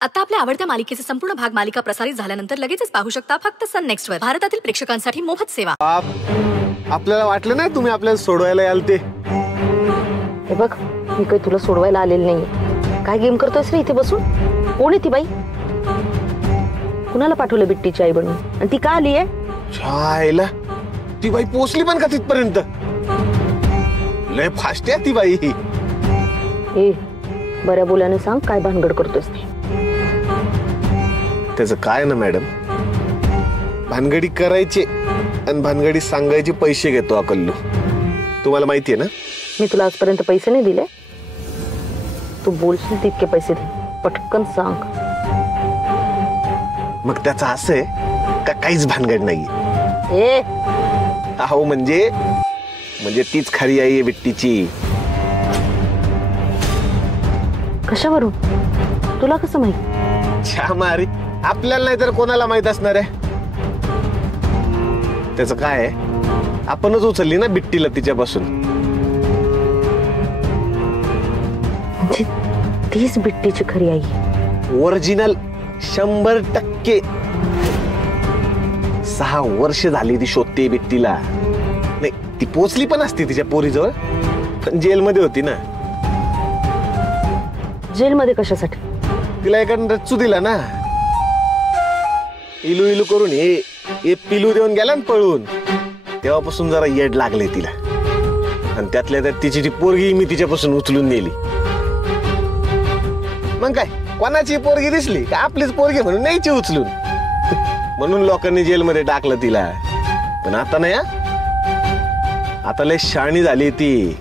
आता आपल्या आवडत्या मालिकेचे संपूर्ण भाग मालिका प्रसारित झाल्यानंतर लगेचच पाहू शकता फक्त सन नेक्स्ट वर. भारतातील प्रेक्षकांसाठी मोफत सेवा. आपल्याला वाटलं नाही तुम्ही आपल्याला सोडवायला याल ते. हे बघ, मी काही तुला सोडवायला आलेली नाही. काय गेम करतोयस रे इथे बसून? कोण आहे ती बाई? कुणाला पाठवलं बिट्टीची आई बनून? आणि ती का आली आहे? छायला ती बाई पोचली पण का तिथपर्यंत? लय फास्ट आहे ती बाई. ए, बऱ्या बोलाने सांग काय भानगड करतोयस ते. त्याचं काय ना मॅडम, भानगडी करायचे आणि भानगडी सांगायचे पैसे घेतो अकल्लू. तुम्हाला माहितीये ना? मी तुला आजपर्यंत पैसे नाही दिले. तू बोलशील तितके पैसे दे, पटकन सांग. मग त्याचं असं आहे का काहीच भानगड नाही? ए, अहो म्हणजे तीच खरी आई आहे बिट्टीची. कशावरून? तुला कसं माहित? छामारी, आपल्याला नाही तर कोणाला माहित असणार आहे? त्याचं काय आहे, आपणच उचलली ना बिट्टीला तिच्यापासून. म्हणजे तीच बिट्टीची खरी आई? ओरिजिनल 100%. 6 वर्ष झाली ती शोधते बिट्टीला. नाही, ती पोचली पण असती तिच्या पोरीजवळ, पण जेलमध्ये होती ना. जेलमध्ये कशासाठी? तिला एका रच्चू दिला ना, इलू इलू करून हे पिलू देऊन गेला ना पळून. तेव्हापासून जरा येड लागले तिला. आणि त्यातल्या त्यात तिची ती पोरगी मी तिच्यापासून उचलून नेली. मग काय, कोणाची पोरगी दिसली का आपलीच पोरगी म्हणून न्यायची उचलून. म्हणून लोकांनी जेलमध्ये टाकलं तिला. पण आता नाही, आता लय शाणी झाली ती.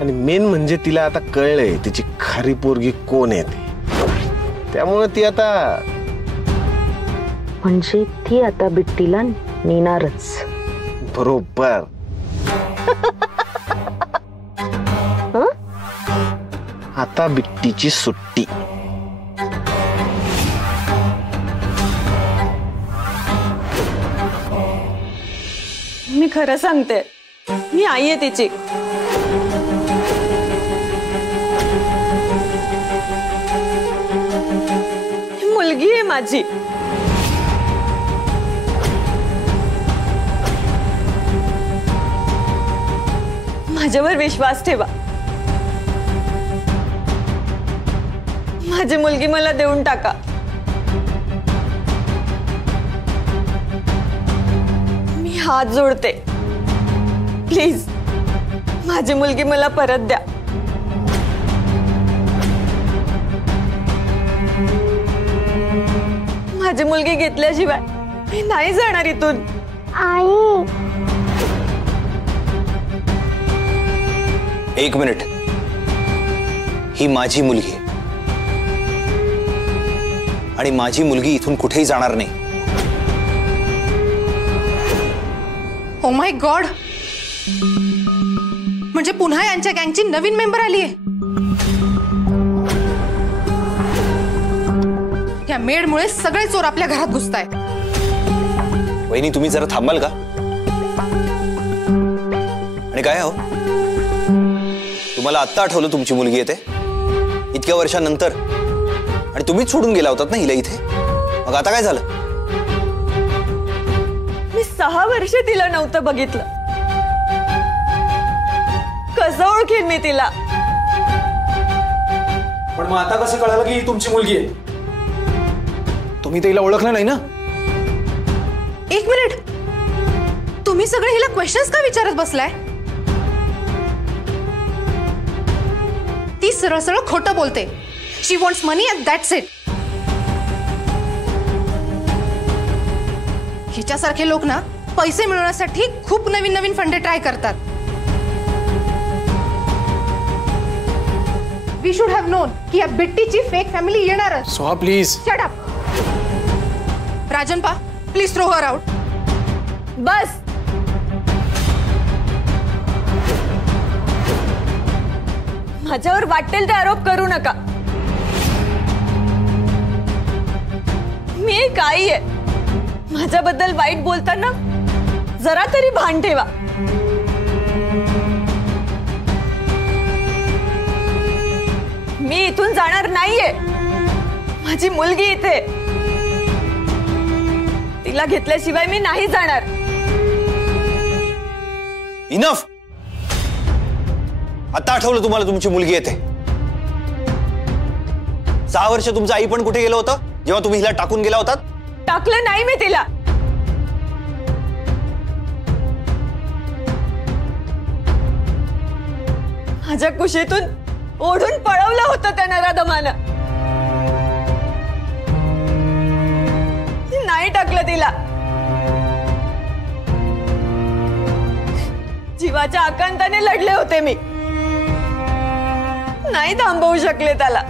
आणि मेन म्हणजे तिला आता कळलंय तिची खरी पोरगी कोण आहे ती. त्यामुळे ती आता, म्हणजे ती आता बिट्टीला नेणारच. बरोबर. आता बिट्टीची सुट्टी. मी खरं सांगते, मी आई आहे तिची. मुलगी आहे माझी. माझ्यावर विश्वास ठेवा. माझी मुलगी मला देऊन टाका. मी हात जोडते, प्लीज माझी मुलगी मला परत द्या. माझी मुलगी घेतल्याशिवाय मी नाही जाणार इथून. आई, 1 मिनिट. ही माझी मुलगी आहे आणि माझी मुलगी इथून कुठेही जाणार नाही. ओ माय गॉड, म्हणजे पुन्हा यांच्या गँगची नवीन मेंबर आली आहे. या मेडमुळे सगळे चोर आपल्या घरात घुसतायत. वहिनी, तुम्ही जरा थांबाल का? आणि काय हो, तुम्हाला आत्ता आठवलं तुमची मुलगी येते इतक्या वर्षांनंतर? आणि तुम्हीच सोडून गेला होतात ना हिला इथे. मग आता काय झालं? मी 6 वर्ष तिला नव्हतं बघितलं. कसं ओळखेन मी तिला? पण मग आता कसं कळालं की ही तुमची मुलगी आहे? तुम्ही तिला ओळखलं नाही ना? 1 मिनिट, तुम्ही सगळे हिला क्वेश्चन्स का विचारत बसलाय? ती सरळ सरळ खोटं बोलते. She wants money and that's it. हिच्यासारखे लोक ना पैसे मिळवण्यासाठी खूप नवीन नवीन फंडे ट्राय करतात. वी शुड हॅव नोन की या बिट्टीची फेक फॅमिली येणार. सोहा प्लीज. Shut up. राजनपा, प्लीज थ्रो हर आउट. बस. माझ्यावर वाटेल ते आरोप करू नका. मी एक आई आहे. माझ्याबद्दल वाईट बोलताना जरा तरी भान ठेवा. मी इथून जाणार नाहीये. माझी मुलगी इथे, तिला घेतल्याशिवाय मी नाही जाणार. इनफ. आता आठवलं तुम्हाला तुमची मुलगी येते. 6 वर्ष तुमचं आई पण कुठे गेलं होतं जेव्हा तुम्ही हिला टाकून गेला होतात? टाकलं नाही मी तिला. माझ्या कुशीतून ओढून पळवलं होतं त्या नराधमानं. नाही टाकलं तिला. जीवाच्या आकांताने लढले होते मी. नाही थांबवू शकले त्याला.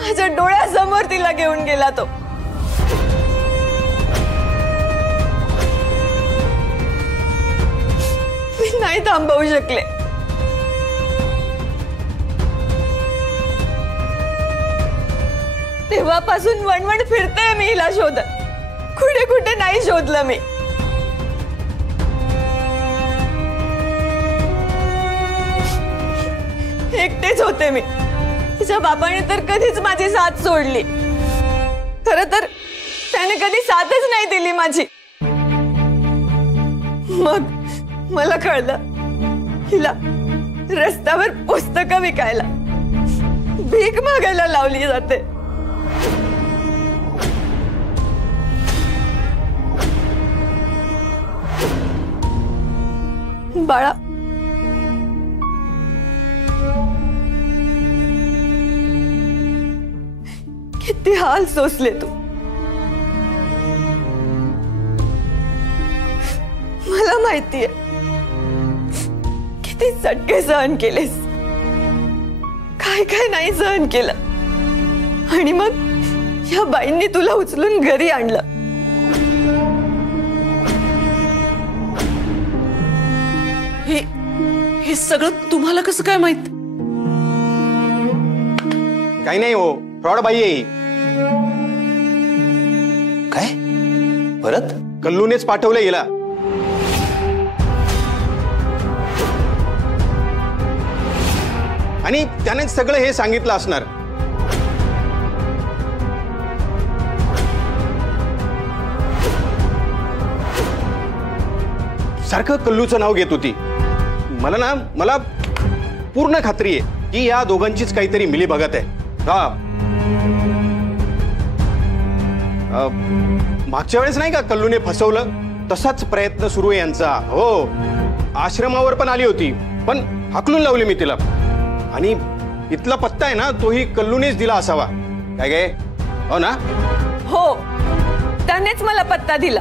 माझ्या डोळ्यासमोर तिला घेऊन गेला तो. मी नाही थांबवू शकले. तेव्हापासून वणवण फिरते मी हिला शोधत. कुठे कुठे नाही शोधलं मी. एकटेच होते मी. तिच्या बाबाने तर कधीच माझी साथ सोडली. खरं तर त्याने कधी साथच नाही दिली माझी. मग मला कळलं हिला रस्त्यावर पुस्तकं विकायला, भीक मागायला लावली जाते. बाळा, किती हाल सोसले तू. मला माहितीये किती चटके सहन केलेस, काय काय नाही सहन केलं. आणि मग या बाईंनी तुला उचलून घरी आणलं. हे सगळं तुम्हाला कसं काय माहित? काही नाही हो, फ्रॉड बाई आहे. काय परत? कल्लूनेच पाठवलं हिला. आणि त्याने सगळं हे सांगितलं असणार. सारखं कल्लूचं नाव घेत होती. मला पूर्ण खात्री आहे की या दोघांचीच काहीतरी मिलीभगत आहे. मागच्या वेळेस नाही का कल्लूने फसवलं, तसाच प्रयत्न सुरू आहे यांचा. हो, आश्रमावर पण आली होती, पण हाकलून लावली मी तिला. आणि इथला पत्ता आहे ना, तोही कल्लूनेच दिला असावा. काय काय? हो ना? हो, त्यानेच मला पत्ता दिला.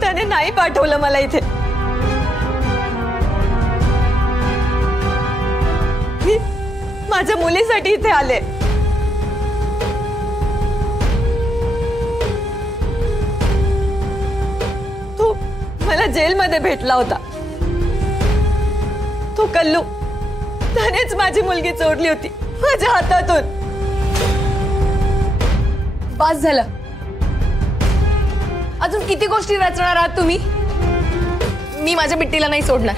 त्याने नाही पाठवलं मला इथे. मी माझ्या मुलीसाठी इथे आले. तो मला जेलमध्ये भेटला होता. तो कल्लू, त्यानेच माझी मुलगी चोरली होती माझ्या हातातून. पास झालं. अजून किती गोष्टी रचणार आहात तुम्ही? मी माझ्या बिट्टीला नाही सोडणार.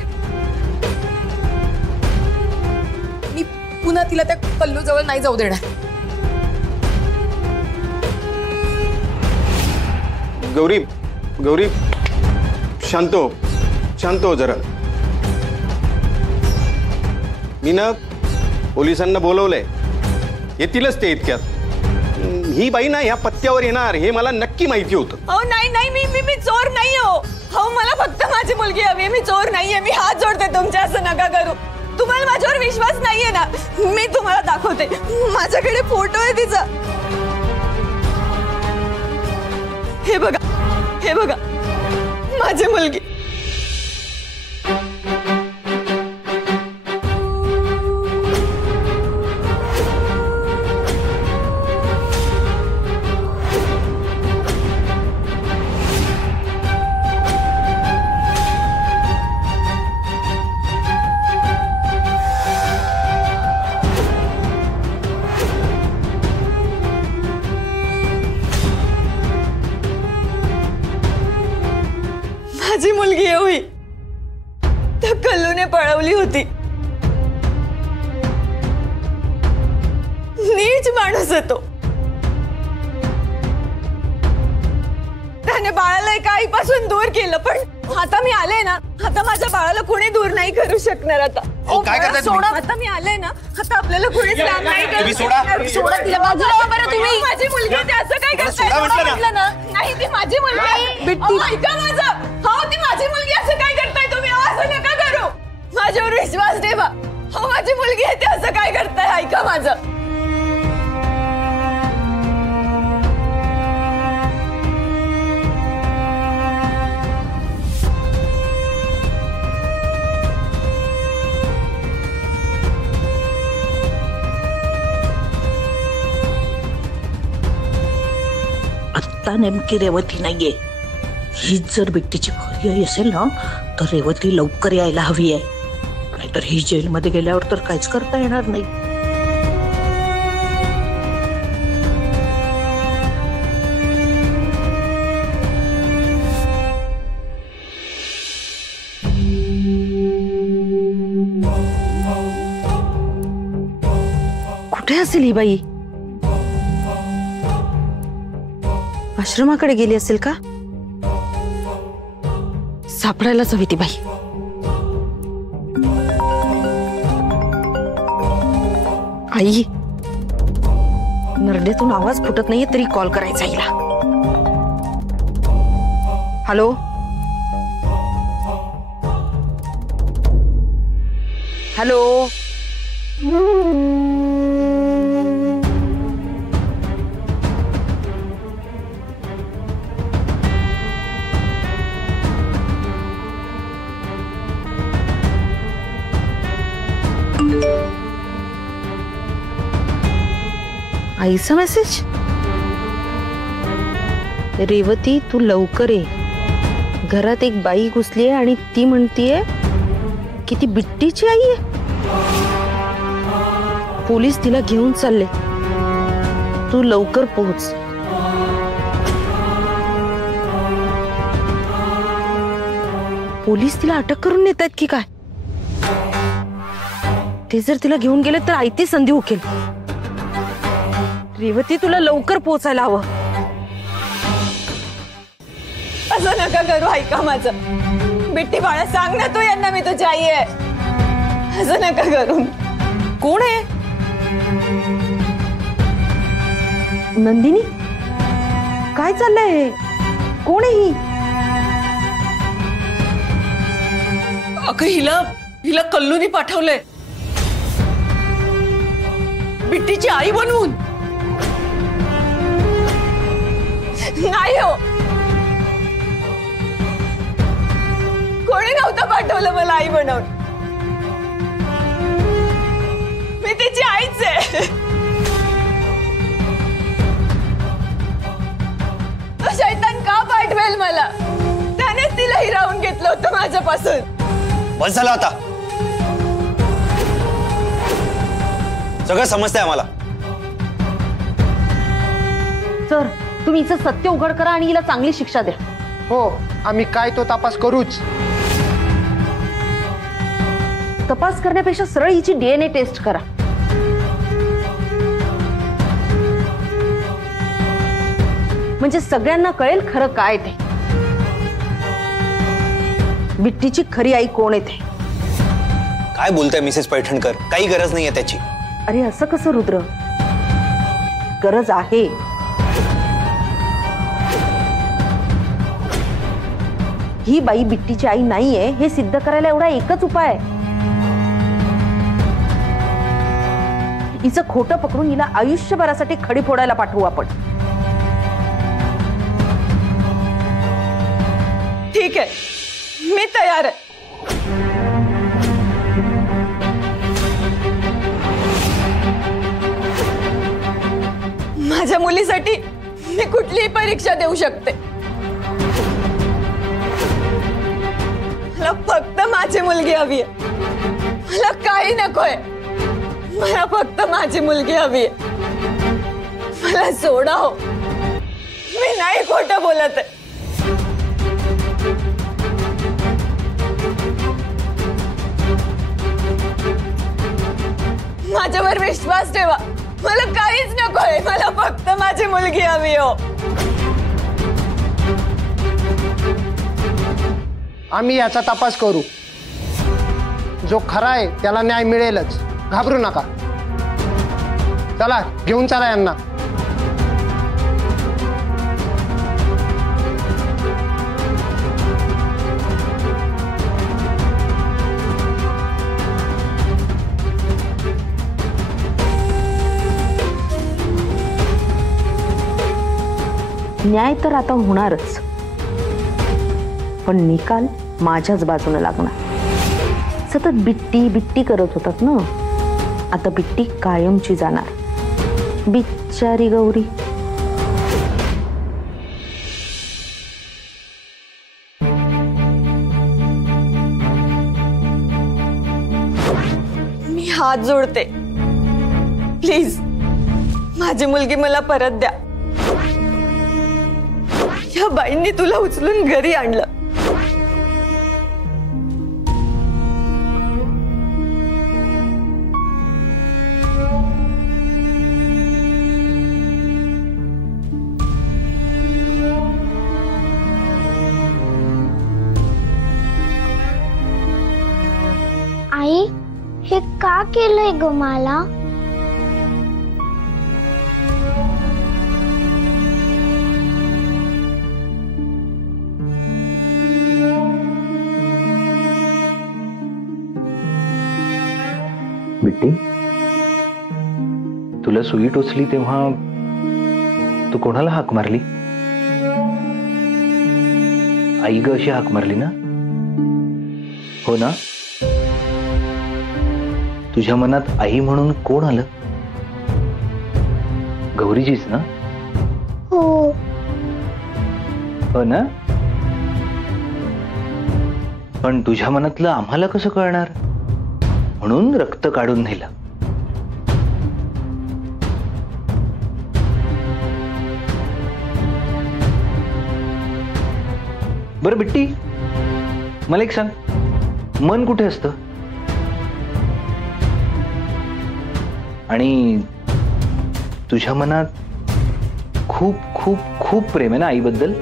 मी पुन्हा तिला त्या कल्लू जवळ नाही जाऊ देणार. गौरी, गौरी, शांत हो जरा. मी ना पोलिसांना बोलवलंय, येतीलच ते इतक्यात. ही बाई ना ह्या पत्त्यावर येणार हे मला नक्की माहिती होतं. अहो नाही नाही, मी चोर नाही हो. हो, मला फक्त माझी मुलगी हवी. मी चोर नाहीये. मी हात जोडते तुमच्या. असं नका करू. तुम्हाला माझ्यावर विश्वास नाहीये ना? मी तुम्हाला दाखवते. माझ्याकडे फोटो आहे तिचा. हे बघा माझी मुलगी. माझी मुलगी तर कल्लूने पळवली होती. नीच माणूस आहे तो. त्याने बाळाला एका आईपासून दूर केलं, पण आता मी आले ना, आता माझ्या बाळाला कोणी दूर नाही करू शकणार. आता काय करताय तुम्ही? सोडा, आता मी आले ना, आता आपल्याला कोणीच काम नाही करू तुम्ही सोडा. शकणार. सोडा तिला, बाजूला बरं तुम्ही. माझी मुलगी आहे, ते असं काय करताय? सोडा म्हटलं म्हटलं ना. नाही, ती माझी मुलगी आहे. अहो, ऐका माझं. हो, ती माझी मुलगी. असं काय करताय तुम्ही? असं नका करू. माझ्यावर विश्वास ठेवा. हो, माझी मुलगी आहे, ते असं काय करताय? ऐका माझं. आता नेमकी रेवती नाहीये. हीच जर बिट्टीची खरी आई असेल ना, तर रेवती लवकर यायला हवी आहे. नाहीतर ही जेलमध्ये गेल्यावर तर काहीच करता येणार नाही. कुठे असेल ही बाई? आश्रमाकडे गेली असेल का? सापडायलाच हवी ती बाई. आई, नरड्यातून आवाज फुटत नाहीये तरी कॉल करायचा हिला. Hello, hello. आईचा मेसेज. रेवती, तू लवकर ये. घरात एक बाई घुसलीये आणि ती म्हणतीये की ती बिट्टीची आई आहे. पोलीस तिला घेऊन चालले. तू लवकर पोहोच. पोलीस तिला अटक करून नेत आहेत की काय? ते जर तिला घेऊन गेले तर आयती संधी उकेल. रेवती, तुला लवकर पोहोचायला हवं. असं नका करू. ऐका माझं. बिट्टी बाळा, सांग ना तू यांना मी तुझी आई आहे. असं नका करू. कोण आहे? नंदिनी, काय चाललंय हे? कोण आहे ही? अगं, हिला कल्लूनी पाठवलंय बिट्टीची आई बनवून. नाही हो, कोणी नव्हतं पाठवलं मला आई बनवून. मी तिची आईच आहे. तो शैतान का पाठवेल मला? त्यानेच तिला हिरावून घेतलं होतं माझ्यापासून. बस झालं आता. सगळं समजतंय आम्हाला. सर, तुम्ही हिचं सत्य उघड करा आणि हिला चांगली शिक्षा द्या. हो, आम्ही काय तो तपास करूच. तपास करण्यापेक्षा सरळ हिची DNA टेस्ट करा. म्हणजे सगळ्यांना कळेल खरं काय ते. बिट्टीची खरी आई कोण आहे ते. काय बोलताय मिसेस पैठणकर? काही गरज नाहीये त्याची. अरे असं कसं रुद्र? गरज आहे. ही बाई बिट्टीची आई नाहीये हे सिद्ध करायला एवढा एकच उपाय आहे. हिचं खोटं पकडून हिला आयुष्यभरासाठी खडी फोडायला पाठवू आपण. ठीक आहे, मी तयार आहे. माझ्या मुलीसाठी मी कुठलीही परीक्षा देऊ शकते. मला फक्त माझी मुलगी हवी आहे. मला काही नकोय. मला फक्त माझी मुलगी हवी आहे. मला सोडा हो. मी नाही खोटं बोलत आहे. माझ्यावर विश्वास ठेवा. मला काहीच नकोय. मला फक्त माझी मुलगी हवी हो. आम्ही याचा तपास करू. जो खरा आहे त्याला न्याय मिळेलच. घाबरू नका. चला घेऊन चला यांना. न्याय तर आता होणारच, पण निकाल माझ्याच बाजूने लागणार. सतत बिट्टी बिट्टी करत होतात ना, आता बिट्टी कायमची जाणार. बिचारी गौरी. मी हात जोडते, प्लीज माझी मुलगी मला परत द्या. या बाईंनी तुला उचलून घरी आणलं. आई, हे का केलंय ग मला? बिट्टी, तुला सुई टोचली तेव्हा तू कोणाला हाक मारली? आई ग अशी हाक मारली ना? हो ना? तुझ्या मनात आई म्हणून कोण आलं? गौरीजीच ना? हो. हो ना? पण तुझ्या मनातलं आम्हाला कसं कळणार? म्हणून रक्त काढून नेलं. बरं बिट्टी, मला एक सांग, मन कुठे असतं? आणि तुझ्या मनात खूप खूप खूप प्रेम आहे ना आईबद्दल?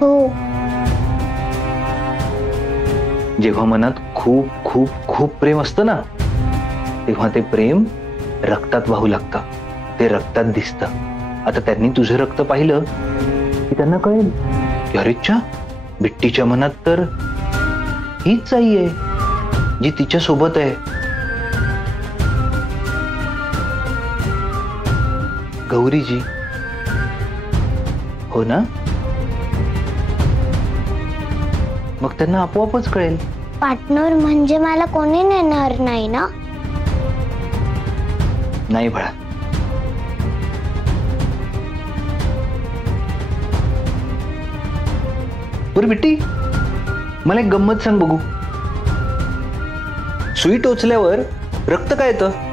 हो. जेव्हा मनात खूप खूप खूप प्रेम असतं ना, तेव्हा ते प्रेम रक्तात वाहू लागतं. ते रक्तात दिसतं. आता त्यांनी तुझं रक्त पाहिलं की त्यांना कळेल की अरेच्या, बिट्टीच्या मनात तर हीच आई आहे जी तिच्या सोबत आहे. गौरीजी, हो ना? मग त्यांना आपोआपच कळेल. पार्टनर म्हणजे मला कोणी नेणार नाही ना? नाही बाळा. बरं बिट्टी, मला एक गंमत सांग बघू. सुई टोचल्यावर रक्त काय येतं?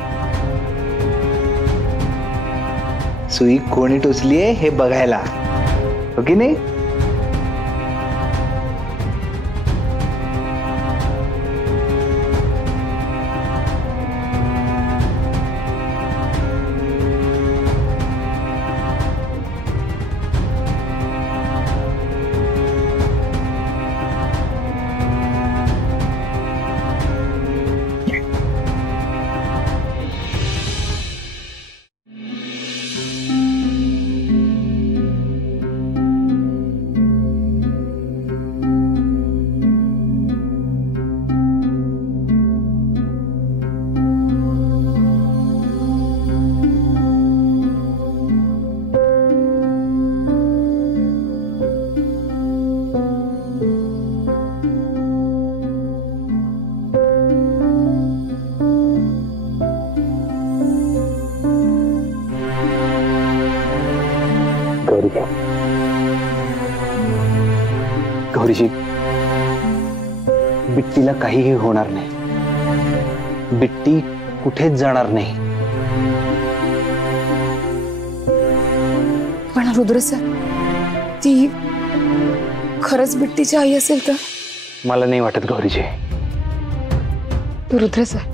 सुई कोणी टोचलीये हे बघायला, हो की नाही? गौरीजी, बिट्टीला काहीही होणार नाही. बिट्टी कुठेच जाणार नाही. पण रुद्र सर, ती खरंच बिट्टीची आई असेल तर? मला नाही वाटत गौरीजी. रुद्र सर,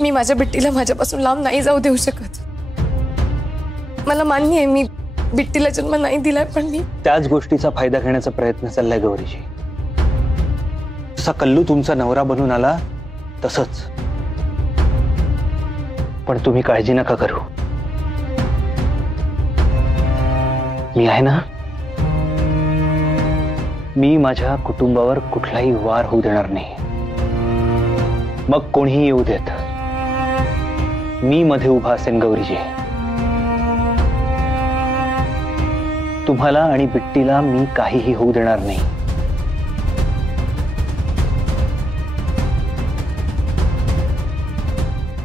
मी माझ्या बिट्टीला माझ्यापासून लांब नाही जाऊ देऊ शकत. मला मान्य आहे मी बिट्टीला जन्म नाही दिलाय, पण मी त्याच गोष्टीचा फायदा घेण्याचा प्रयत्न चाललाय गौरीजी. जसा कल्लू तुमचा नवरा बनून आला तसंच. पण तुम्ही काळजी नका करू, मी आहे ना. मी माझ्या कुटुंबावर कुठलाही वार होऊ देणार नाही. मग कोणीही येऊ देत, मी मध्ये उभा असेन गौरीजी. तुम्हाला आणि बिट्टीला मी काहीही होऊ देणार नाही.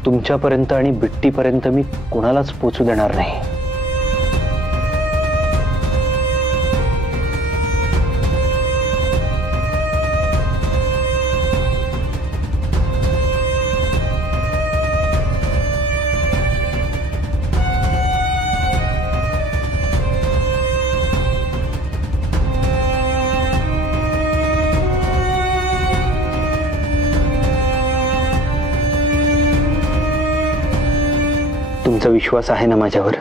तुमच्यापर्यंत आणि बिट्टीपर्यंत मी कोणालाच पोचू देणार नाही. तुमचा विश्वास आहे ना माझ्यावर?